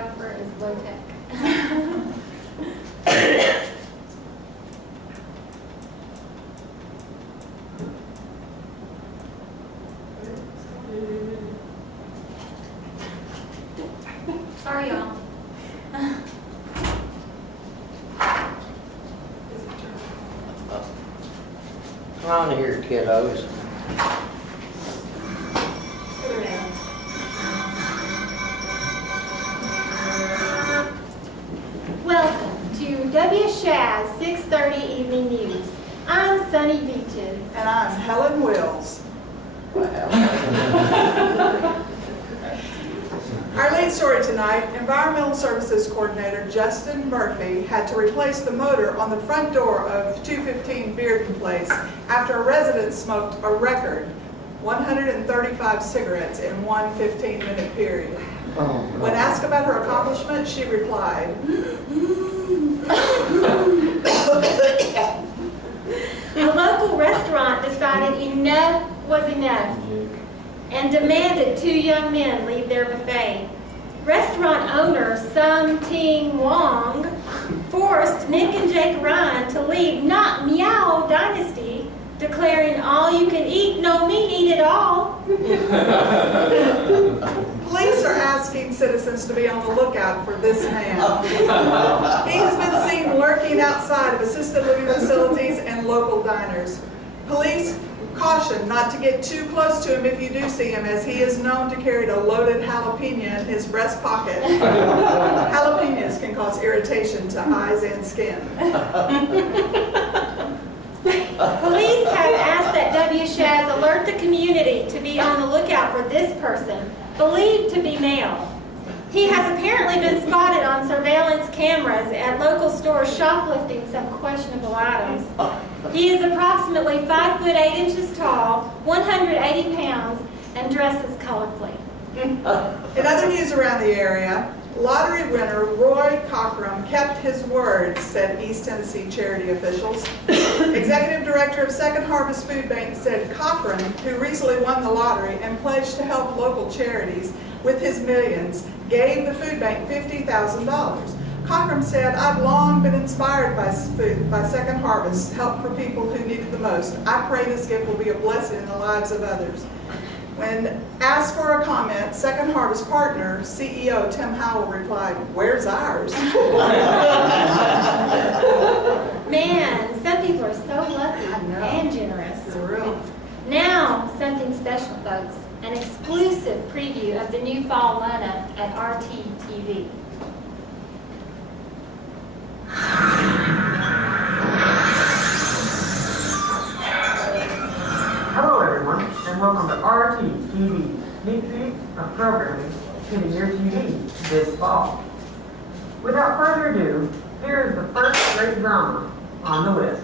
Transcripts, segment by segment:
photographer is low tech. Sorry, y'all. Come on here, kiddos. Welcome to WSHAZ 6:30 Evening News. I'm Sunny Beaches. And I'm Helen Wills. Our lead story tonight, Environmental Services Coordinator Justin Murphy had to replace the motor on the front door of 215 Bearden Place after a resident smoked a record 135 cigarettes in one 15-minute period. When asked about her accomplishment, she replied, A local restaurant decided enough was enough and demanded two young men leave their buffet. Restaurant owner Sung Ting Wong forced Nick and Jake Ryan to leave Not Meow Dynasty, declaring all you can eat, no meat eat at all. police are asking citizens to be on the lookout for this man. He has been seen lurking outside of assisted living facilities and local diners. Police caution not to get too close to him if you do see him, as he is known to carry a loaded jalapeno in his breast pocket. Jalapenos can cause irritation to eyes and skin. Police have asked that WSHAZ alert the community to be on the lookout for this person, believed to be male. He has apparently been spotted on surveillance cameras at local stores shoplifting some questionable items. He is approximately 5 foot 8 inches tall, 180 pounds, and dresses colorfully. In other news around the area, lottery winner Roy Cochran kept his word, said East Tennessee charity officials. Executive Director of Second Harvest Food Bank said Cochran, who recently won the lottery and pledged to help local charities with his millions, gave the food bank $50,000. Cochran said, I've long been inspired by Second Harvest's help for people who need it the most. I pray this gift will be a blessing in the lives of others. When asked for a comment, Second Harvest partner, CEO Tim Howell replied, where's ours? Man, some people are so lucky and generous. For real. Now, something special, folks. An exclusive preview of the new fall lineup at RTTV. Hello everyone, and welcome to RTTV's sneak peek of programming hitting your TV this fall. Without further ado, here is the first great drama on the list.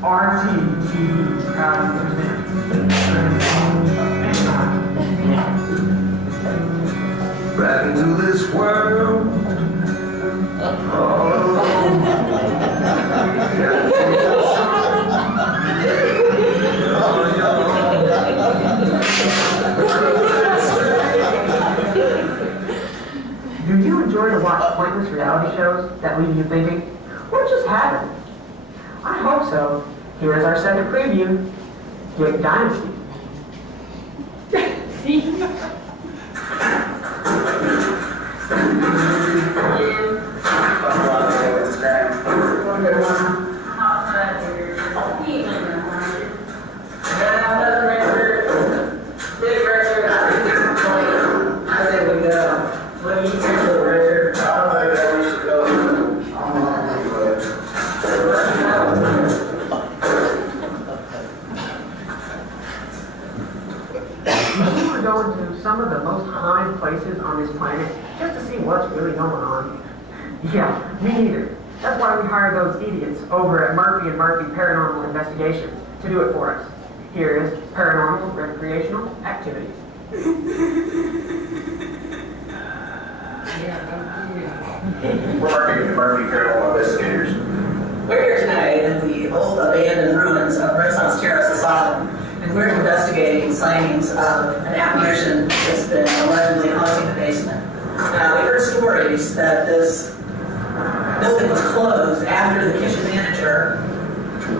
RTTV proudly presents Back into this world. All alone. Do you enjoy to watch pointless reality shows that leave you thinking, what just happened? I hope so. Here is our second preview, Jake Dynasty. Going to some of the most haunted places on this planet just to see what's really going on. Yeah, me neither. That's why we hired those idiots over at Murphy & Murphy Paranormal Investigations to do it for us. Here is Paranormal Recreational Activities. Murphy Paranormal Investigators. We're here tonight in the old abandoned ruins of Renaissance Terrace Asylum, and we're investigating sightings of an apparition that's been allegedly haunting the basement. We heard stories that this building was closed after the kitchen manager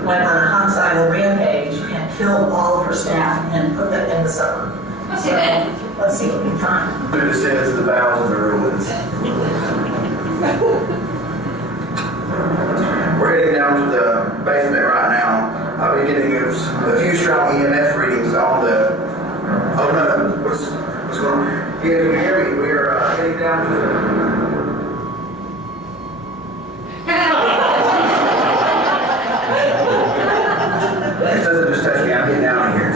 went on a homicidal rampage and killed all of her staff and put them in the suburb. So let's see what we can find. Through the descendants of the bowels of the ruins. We're heading down to the basement right now. I'll be getting a few strong EMF readings on the. Oh no, what's going on? Yeah, can you hear me? We're heading down to the. This doesn't just touch me. I'm getting out of here.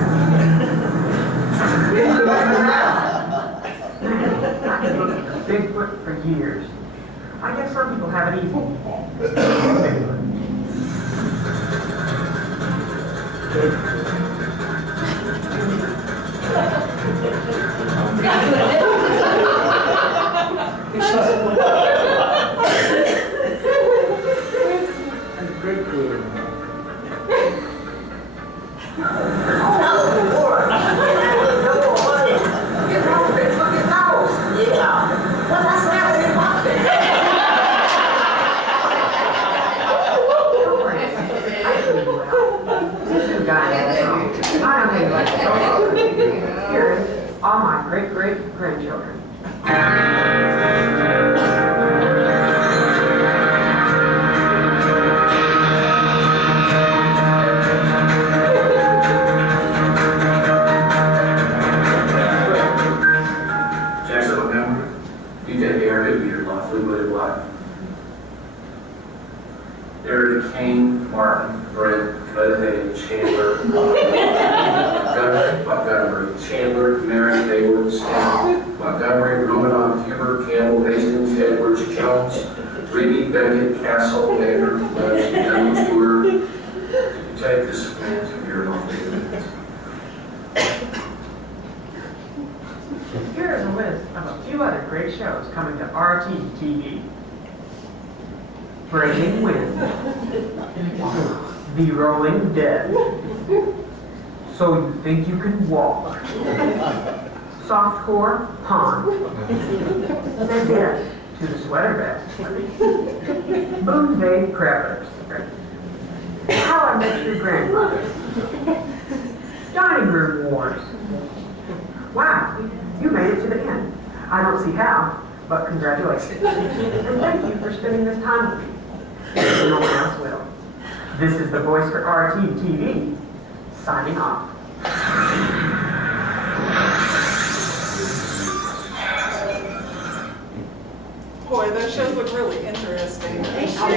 I've been looking for Bigfoot for years. I guess some people have it easy. Here is all my great-great-grandchildren. Jackson Montgomery, you take care of your lawfully wedded wife. Eric Kane, Martin, Brent, Leatherhead, Chandler, Montgomery, Chandler, Merrick, Hayward, Stanley, Montgomery, Romanoff, Huber, Campbell, Hastings, Edwards, Jones, Reedy, Beckett, Castle, Lander, Lynch, Young, Stewart. You take this to your lawfully wedded. Here is a list of a few other great shows coming to RT TV. Breaking Wind, The Rolling Dead, So You Think You Can Walk, Softcore Pond, Say Yes to the Sweater Vest, Boomsday Preppers, How I Met Your Grandmother, Dining Room Wars. Wow, you made it to the end. I don't see how, but congratulations. And thank you for spending this time with me. No one else will. This is the voice for RT TV, signing off. Boy, those shows look really interesting. They sure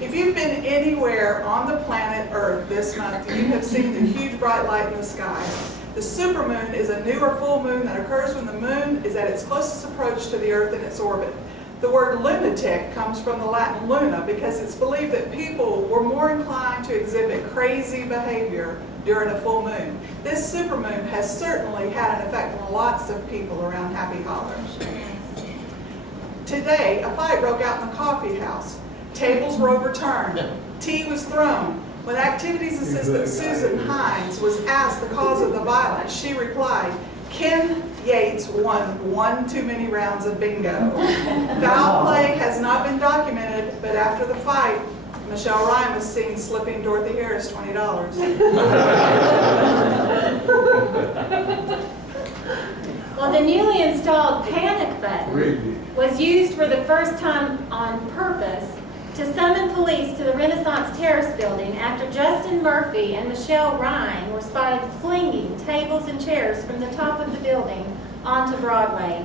If you've been anywhere on the planet Earth this month, you have seen the huge bright light in the sky. The supermoon is a new or full moon that occurs when the moon is at its closest approach to the Earth in its orbit. The word lunatic comes from the Latin luna because it's believed that people were more inclined to exhibit crazy behavior during a full moon. This supermoon has certainly had an effect on lots of people around Happy Hollers. Today, a fight broke out in the coffee house. Tables were overturned. Tea was thrown. When activities assistant Susan Hines was asked the cause of the violence, she replied, "Ken Yates won one too many rounds of bingo." Foul play has not been documented, but after the fight, Michelle Ryan was seen slipping Dorothy Harris $20. Well, the newly installed panic button was used for the first time on purpose to summon police to the Renaissance Terrace building after Justin Murphy and Michelle Ryan were spotted flinging tables and chairs from the top of the building onto Broadway.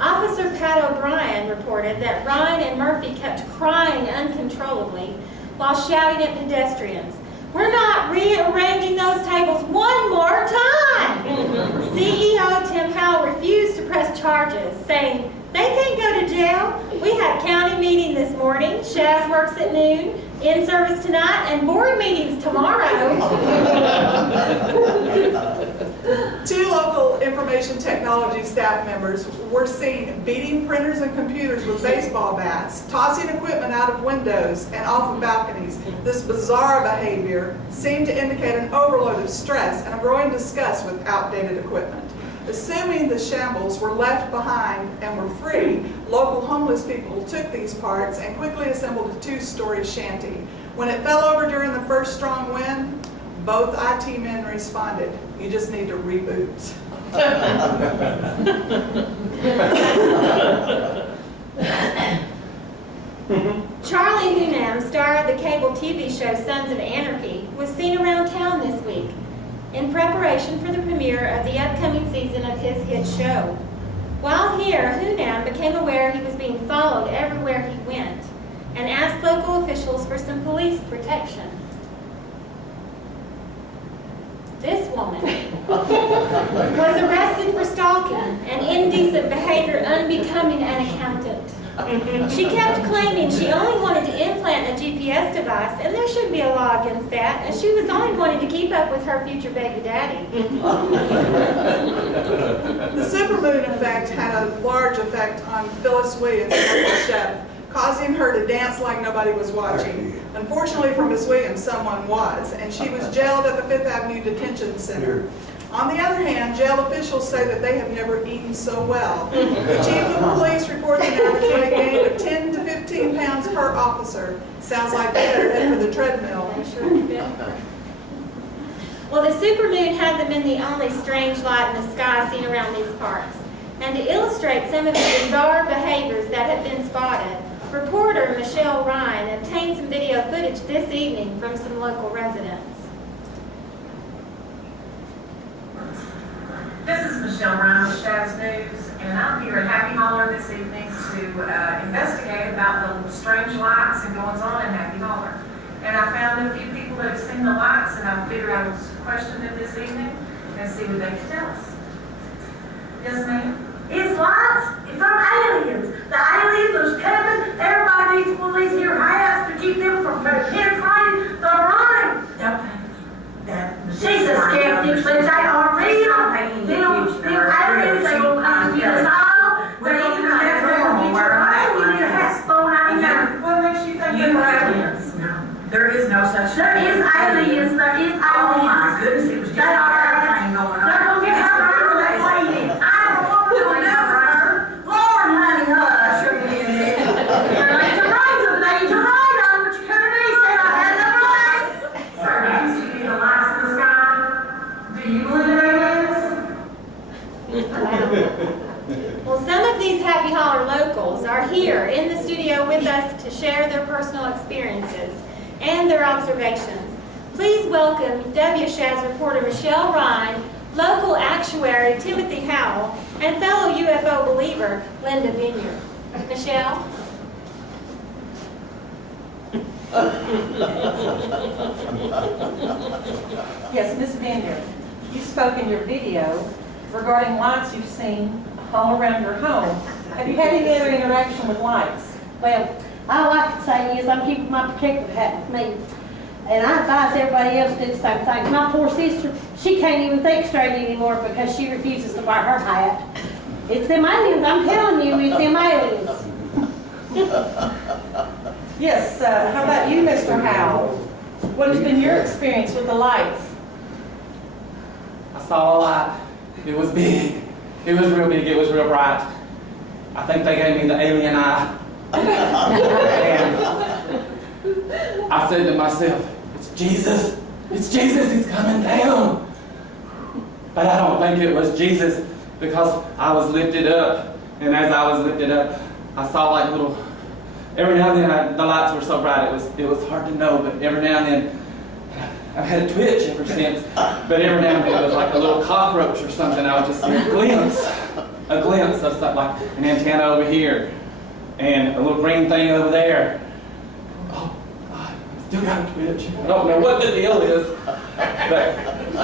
Officer Pat O'Brien reported that Ryan and Murphy kept crying uncontrollably while shouting at pedestrians, "We're not rearranging those tables one more time!" CEO Tim Howell refused to press charges, saying, "They can't go to jail. We had a county meeting this morning. Shaz works at noon, in-service tonight, and board meetings tomorrow." Two local information technology staff members were seen beating printers and computers with baseball bats, tossing equipment out of windows and off of balconies. This bizarre behavior seemed to indicate an overload of stress and a growing disgust with outdated equipment. Assuming the shambles were left behind and were free, local homeless people took these parts and quickly assembled a two-story shanty. When it fell over during the first strong wind, both IT men responded, "You just need to reboot." Charlie Hunnam, star of the cable TV show Sons of Anarchy, was seen around town this week in preparation for the premiere of the upcoming season of his hit show. While here, Hunnam became aware he was being followed everywhere he went and asked local officials for some police protection. This woman was arrested for stalking and indecent behavior unbecoming an accountant. She kept claiming she only wanted to implant a GPS device, and there should be a law against that, and she was only wanting to keep up with her future baby daddy. The supermoon effect had a large effect on Phyllis Williams, the local chef, causing her to dance like nobody was watching. Unfortunately for Miss Williams, someone was, and she was jailed at the Fifth Avenue Detention Center. On the other hand, jail officials say that they have never eaten so well. The chief of police reports an average weight gain of 10 to 15 pounds per officer. Sounds like they better head for the treadmill. Well, the supermoon hasn't been the only strange light in the sky seen around these parts. And to illustrate some of the bizarre behaviors that have been spotted, reporter Michelle Ryan obtained some video footage this evening from some local residents. This is Michelle Ryan with Shaz News, and I'm here at Happy Holler this evening to investigate about the strange lights and goings on in Happy Holler. And I found a few people that have seen the lights, and I figured I would question them this evening and see what they could tell us. Yes, ma'am? It's lights. It's from aliens. The aliens are coming. Everybody needs one of these here hats to keep them from penetrating the line. She's a skeptic, but they are real. Them aliens, they gonna come to get us all. They gonna get your eye. You need a hat thrown out here. What makes you think they're aliens? There is no such thing. There is aliens. There is aliens. Oh my goodness, it was just They are. everything going on. They're gonna get her out of that lady. I don't want to know her. Lord, honey, hush. You're being it. You're like to write them. They to write them, but you couldn't be said I had them right. Sir, do you see the lights in the sky? Do you believe in aliens? Well, some of these Happy Holler locals are here in the studio with us to share their personal experiences and their observations. Please welcome WSHAZ reporter Michelle Ryan, local actuary Timothy Howell, and fellow UFO believer Linda Vineyard. Michelle? Yes, Ms. Vineyard, you spoke in your video regarding lights you've seen all around your home. Have you had any other interaction with lights? Well, all I can say is I'm keeping my protective hat with me. And I advise everybody else to do the same thing. My poor sister, she can't even think straight anymore because she refuses to wear her hat. It's them aliens, I'm telling you, it's them aliens. Yes, how about you, Mr. Howell? What has been your experience with the lights? I saw a light. It was big. It was real big. It was real bright. I think they gave me the alien eye. And I said to myself, it's Jesus. It's Jesus. He's coming down. But I don't think it was Jesus because I was lifted up. And as I was lifted up, I saw like little, every now and then the lights were so bright it was hard to know, but every now and then I've had a twitch ever since, but every now and then it was like a little cockroach or something. I would just see a glimpse of something like an antenna over here and a little green thing over there. Oh, I still got a twitch. I don't know what the deal is, but it's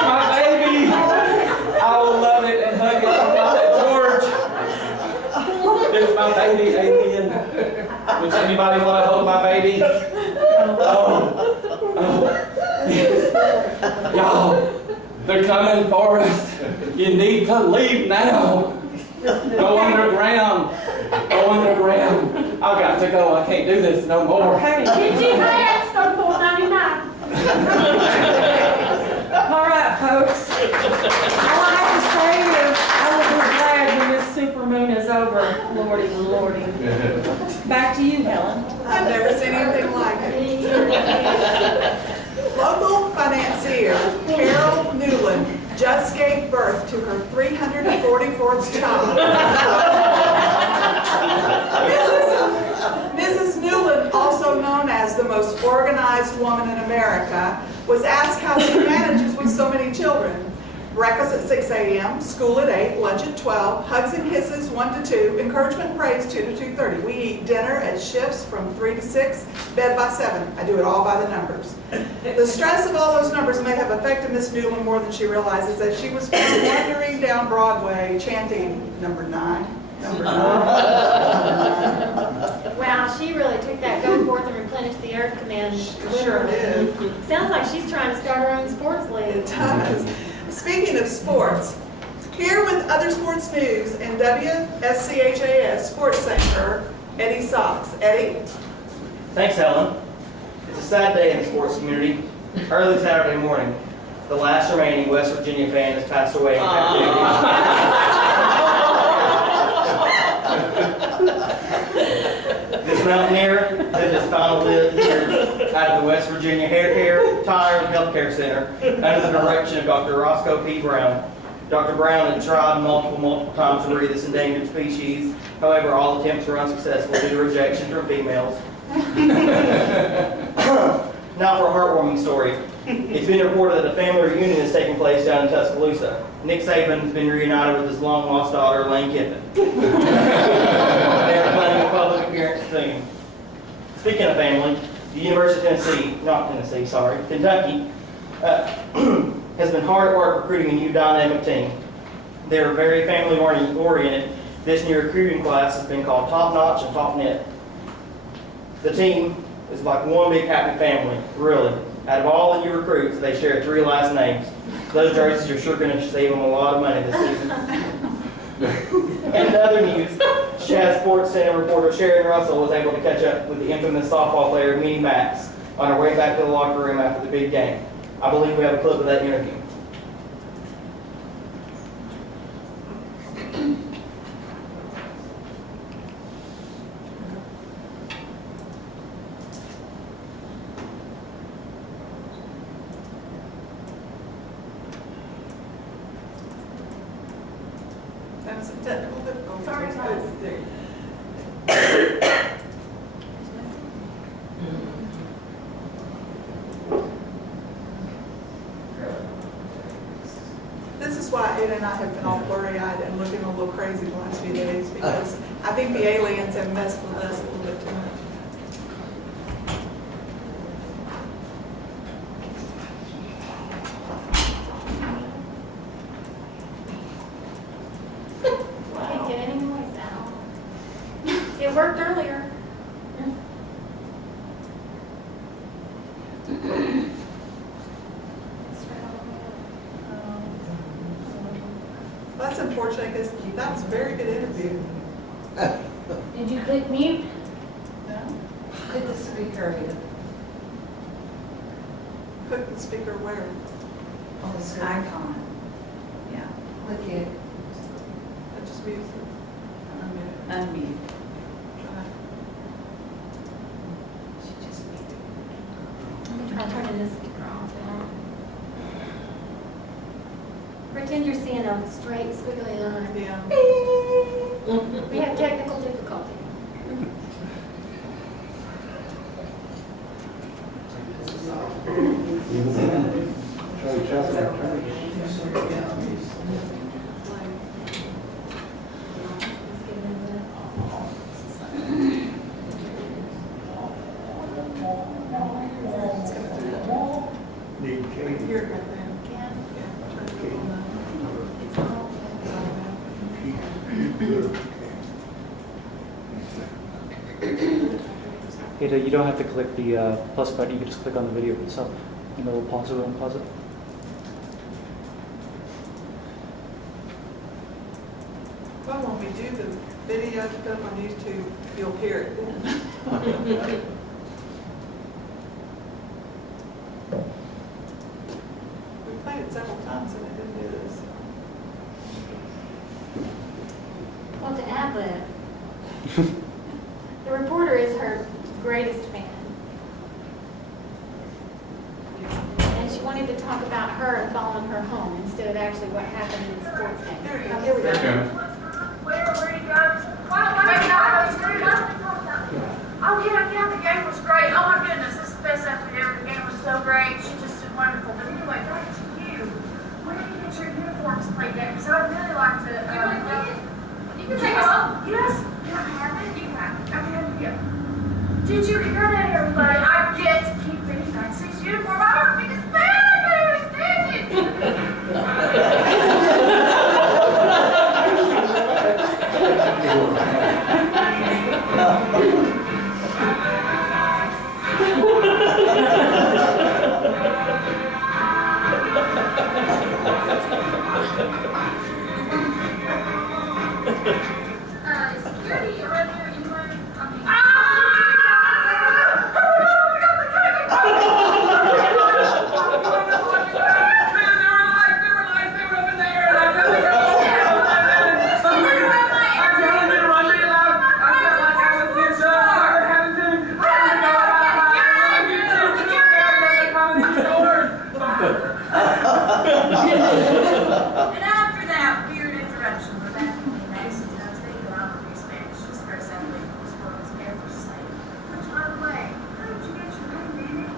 my baby. I will love it and hug it. I love it, George. It's my baby alien. I Would anybody want to hold my baby? Oh. Y'all, they're coming for us. You need to leave now. Go underground. Go underground. I've got to go. I can't do this no more. Get you hats, they're $4.99. All right, folks. All I have to say is I will be glad when this supermoon is over. Lordy, lordy. Back to you, Helen. I've never seen anything like it. Local financier Carol Newland just gave birth to her 344th child. Mrs. Newland, also known as the most organized woman in America, was asked how she manages with so many children. Breakfast at 6 a.m., school at 8, lunch at 12, hugs and kisses 1 to 2, encouragement and praise 2 to 2:30. We eat dinner at shifts from 3 to 6, bed by 7. I do it all by the numbers. The stress of all those numbers may have affected Miss Newland more than she realizes, as she was found wandering down Broadway chanting, "Number 9, number 9. Wow, she really took that go forth and replenish the earth command. Sure did. Sounds like she's trying to start her own sports league. It does. Speaking of sports, here with other sports news in WSCHAS Sports Center, Eddie Sox. Eddie? Thanks, Helen. It's a sad day in the sports community. Early Saturday morning, the last remaining West Virginia fan has passed away in captivity. This mountaineer lived his final years out of the West Virginia Hair Care, Tire, and Healthcare Center under the direction of Dr. Roscoe P. Brown. Dr. Brown had tried multiple times to breed this endangered species. However, all attempts were unsuccessful due to rejection from females. Now for a heartwarming story. It's been reported that a family reunion is taking place down in Tuscaloosa. Nick Saban's been reunited with his long-lost daughter, Lane Kiffin. They are planning a public appearance soon. Speaking of family, the University of Kentucky has been hard at work recruiting a new dynamic team. They are very family-oriented. This new recruiting class has been called Top Notch and Top Knit. The team is like one big happy family, really. Out of all the new recruits, they share 3 last names. Those jerseys are sure going to save them a lot of money this season. And in other news, Shaz Sports Center reporter Sharon Russell was able to catch up with the infamous softball player Minnie Max on her way back to the locker room after the big game. I believe we have a clip of that interview. That was a technical difficulty. Sorry, guys. This is why Ed and I have been all blurry-eyed and looking a little crazy the last few days, because I think the aliens have messed with us a little bit too much. Can't get any noise out. It worked earlier. That's unfortunate, because that was a very good interview. Did you click mute? No? Hit the speaker here. Click the speaker where? On this icon. Yeah, click it, I just muted it. unmute. She just muted. I'll turn this speaker off now. Pretend you're seeing a straight squiggly line. Yeah. We have technical difficulty. Here, right there. Ken? Yeah, turn it on now. It's on. It's on now. You don't have to click the plus button. You can just click on the video itself, and it'll pause it or unpause it. Well, when we do the video to put up on YouTube, you'll hear it then. We played it several times and it didn't do this. Well, to add lib, the reporter is her greatest fan. And she wanted to talk about her and following her home instead of actually what happened in the sports game. Oh, here we go. Where do you go? Oh, yeah, the game was great. Oh my goodness, this is the best athlete ever. The game was so great. She just did wonderful. But anyway, back to you. Where did you get your uniforms to play games? I would really like to. You can take it off. Yes. Can I have it? You can have it. Okay, here we go. Did you hear that, everybody? I get to keep Benny Fancy's uniform. I don't think it's bad. Dang it. Security around here anywhere? And after that weird interruption, we're back in the United States. I was thinking about the Spanish. She's the first athlete in this world who's ever slave. Which, by the way, how did you get your name, Benny?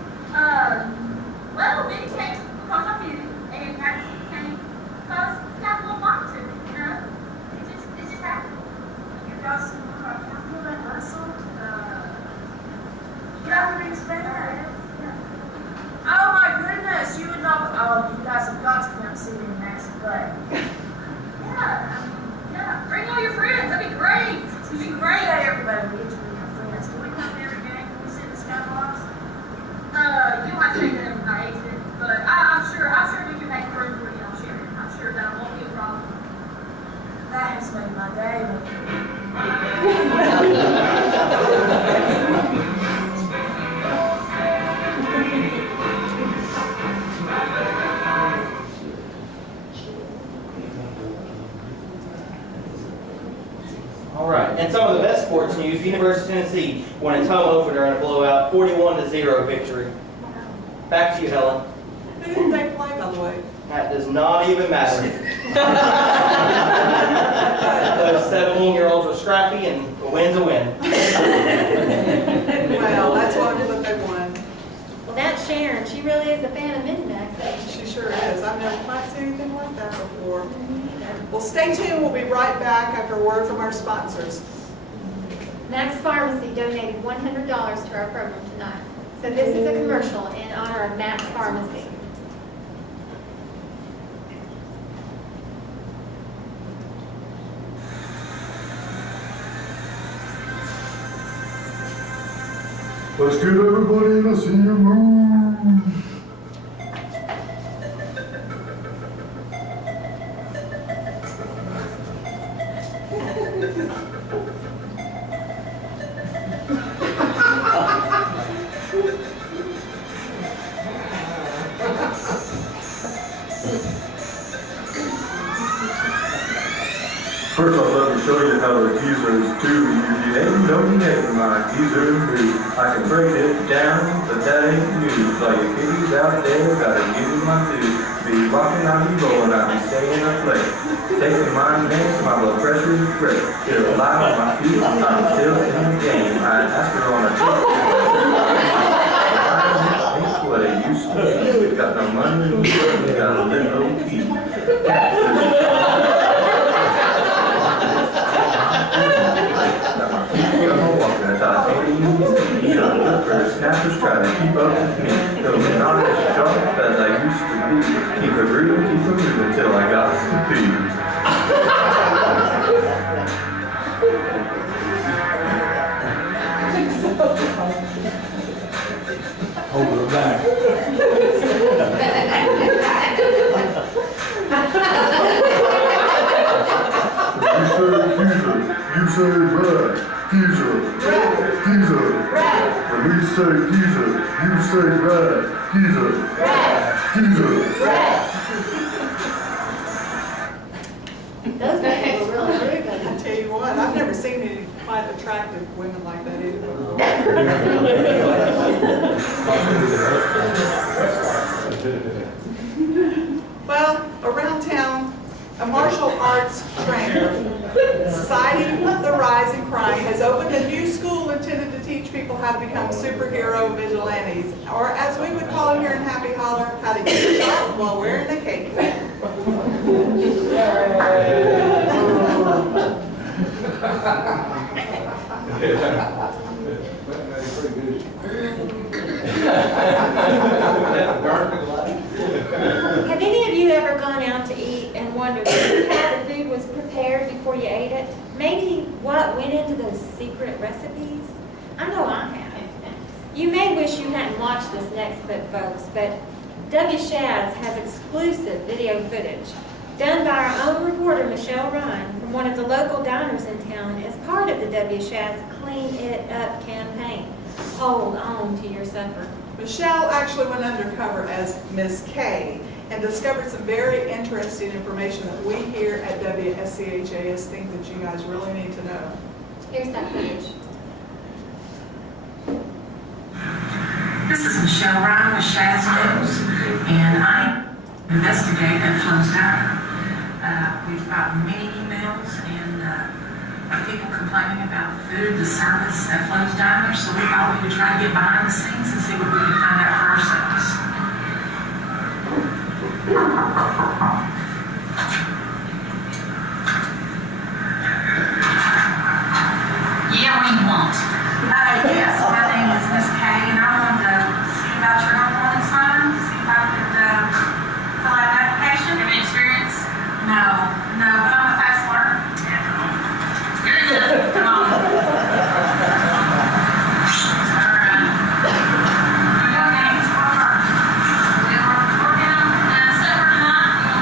Well, Benny came because of you, and Patrick came because Capital wanted to, you know? It just happened. You got some, I feel that muscle. You have to be Spanish. Oh my goodness, you would not. Oh, you guys have got to come see me in Max play. Yeah, bring all your friends. That'd be great. It'd be great. Everybody will get to bring your friends. Can we come to every game? Can we sit in the skybox? You might think that I'm my agent, but I'm sure we can make room for you. I'm sure that won't be a problem. That has made my day. All right, and some of the best sports news, University of Tennessee won its home opener in a blowout 41-0 victory. Back to you, Helen. Who didn't they play, by the way? That does not even matter. Those 17-year-olds were scrappy, and a win's a win. Well, that's wonderful that they won. Well, that's Sharon. She really is a fan of Mid-Max. She sure is. I've never quite seen anything like that before. Well, stay tuned. We'll be right back after a word from our sponsors. Max Pharmacy donated $100 to our program tonight. So this is a commercial in honor of Max Pharmacy. Let's get everybody in a senior mood. First, I'd love to show you how the geezers do. My geezer move. I can break it down, but that ain't news. All you kiddies out there gotta give it my due. Be rocking, I'll be rolling, I'll be staying up late. Taking my names, my blood pressure is great. Get a lie on my feet, I'm still in the game. I asked her on a trip. Ain't what I used to be. Got no money, got a little key. Snappers try to keep up with me. Though they're not as sharp as I used to be. Keep it real, keep it moving until I got to pee. you say red. Giza, Giza. When we say Giza, you say red. Giza, Giza. Those people were really rude. I tell you what, I've never seen any quite attractive women like that either. Well, around town, a martial arts trainer, citing the rise in crime, has opened a new school intended to teach people how to become superhero vigilantes, or as we would call it here in Happy Holler, how to get shot while wearing a cape. Have any of you ever gone out to eat and wondered how the food was prepared before you ate it? Maybe what went into those secret recipes? I know I have. You may wish you hadn't watched this next clip, folks, but W. Shaz has exclusive video footage done by our own reporter, Michelle Ryan, from one of the local diners in town as part of the W. Shaz Clean It Up campaign. Hold on to your supper. Michelle actually went undercover as Miss K and discovered some very interesting information that we here at WSCHAS think that you guys really need to know. Here's that footage. This is Michelle Ryan with Shaz News, and I investigate at Flo's Diner. We've got many emails and people complaining about the food, the service at Flo's Diner, so we thought we would try to get behind the scenes and see what we could find out for ourselves. Yeah, what do you want? Yes, my name is Miss Kay, and I wanted to see about your employment sign, see if I could fill out an application. Have any experience? No, but I'm a fast learner. Good enough. Come on. All right. Your name's Robert. We're working on Saturday night. You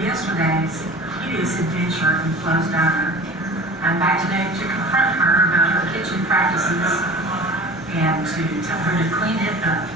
Yesterday's hideous adventure in Flo's Diner. I'm back today to confront her about her kitchen practices and to tell her to clean it up.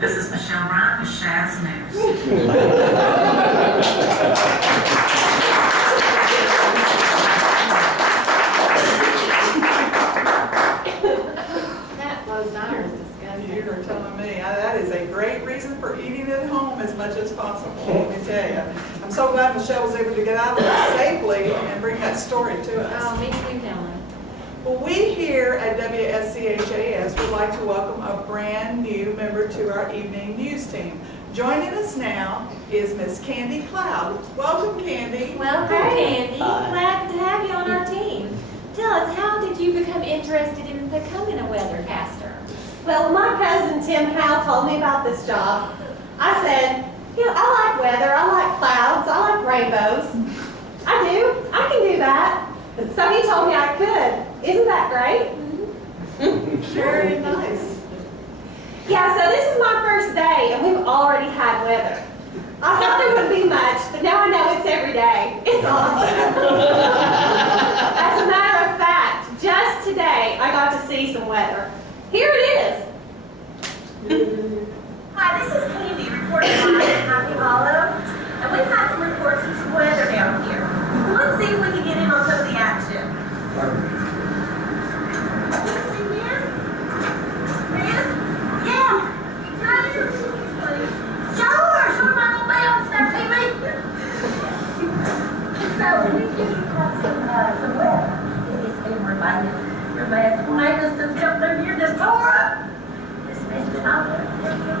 This is Michelle Bryant with Shaz News. That Flo's Diner is disgusting. You are telling me, that is a great reason for eating at home as much as possible, let me tell you. I'm so glad Michelle was able to get out of there safely and bring that story to us. Oh, me too, Helen. Well, we here at WSCHAS would like to welcome a brand new member to our evening news team. Joining us now is Miss Candy Cloud. Welcome, Candy. Welcome, Candy. Glad to have you on our team. Tell us, how did you become interested in becoming a weathercaster? Well, my cousin Tim Powell told me about this job. I said, I like weather, I like clouds, I like rainbows. I do, I can do that. So he told me I could. Isn't that great? Very nice. Yeah, so this is my first day, and we've already had weather. I thought there wouldn't be much, but now I know it's every day. It's awesome. As a matter of fact, just today, I got to see some weather. Here it is. Hi, this is Candy reporting live at Happy Hollow, and we've had some reports of some weather down here. Let's see if we can get in on some of the action. Some weather. It's been reminded your bad tornadoes just jumped through here, just tore up. Just messed it all up.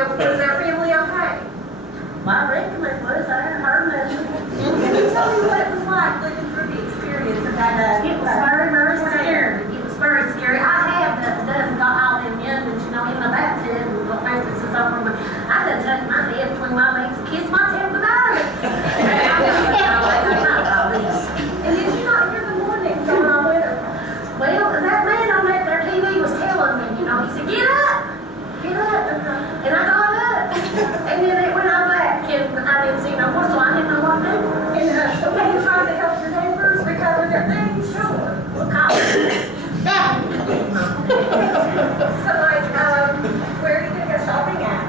is their family okay? My recommend was, I hadn't heard nothing. Can you tell me what it was like living through the experience of that? It was very, very scary. It was very scary. I have done got all them youngins, you know, in my bathtub and got mattresses over me. I done tucked my head between my legs and kissed my tail goodbye. And did you not hear the warnings on our weather? Well, that man on that their TV was telling me, you know, he said, get up. And I got up. And then it went on back and I didn't see no more, so I didn't know what to do. And so have you tried to help your neighbors recover their things? Sure. Look, So like, where are you gonna go shopping at?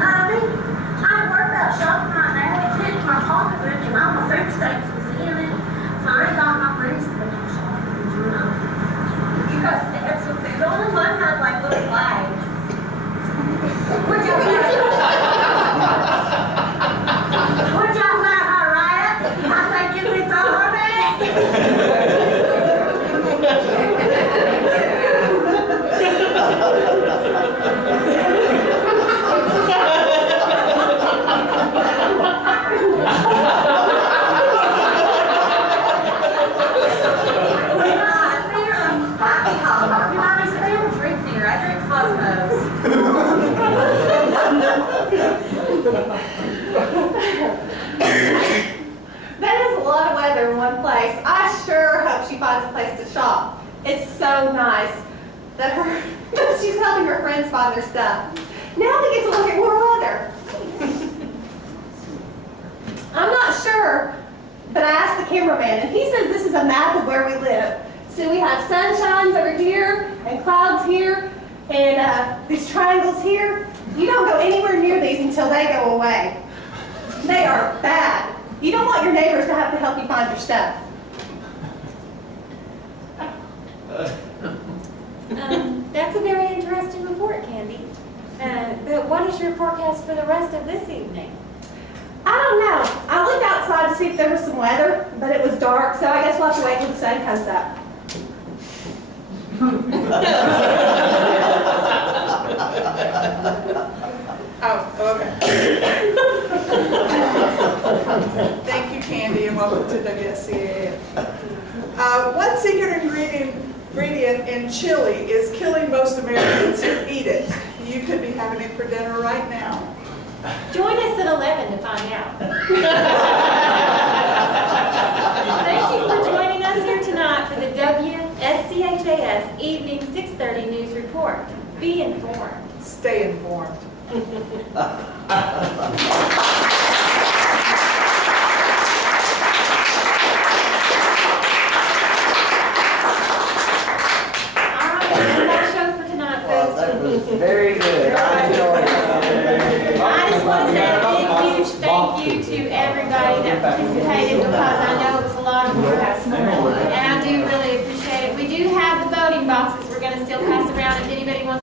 honey, I ain't worried about shopping right now. It's in my pocketbook and all my food stamps was in it. So I ain't got no reason to go shopping, you know. You guys have some things. The only one has like little flags. Would y'all say her right? I think you throw her back. That is a lot of weather in one place. I sure hope she finds a place to shop. It's so nice that she's helping her friends find their stuff. Now they get to look at more weather. I'm not sure, but I asked the cameraman, and he says this is a map of where we live. So we have sunshines over here, and clouds here, and these triangles here. You don't go anywhere near these until they go away. They are bad. You don't want your neighbors to have to help you find your stuff. That's a very interesting report, Candy. But what is your forecast for the rest of this evening? I don't know. I looked outside to see if there was some weather, but it was dark, so I guess we'll have to wait till the sun comes up. Oh, okay. Thank you, Candy, and welcome to WSCAN. One secret ingredient in chili is killing most Americans who eat it. You could be having it for dinner right now. Join us at 11 to find out. Thank you for joining us here tonight for the WSCHAS Evening 6:30 News Report. Be informed. Stay informed. That was very good. I enjoyed it. I just want to say a big, huge thank you to everybody that participated because I know it was a lot of work. And I do really appreciate it. We do have the voting boxes we're going to still pass around if anybody wants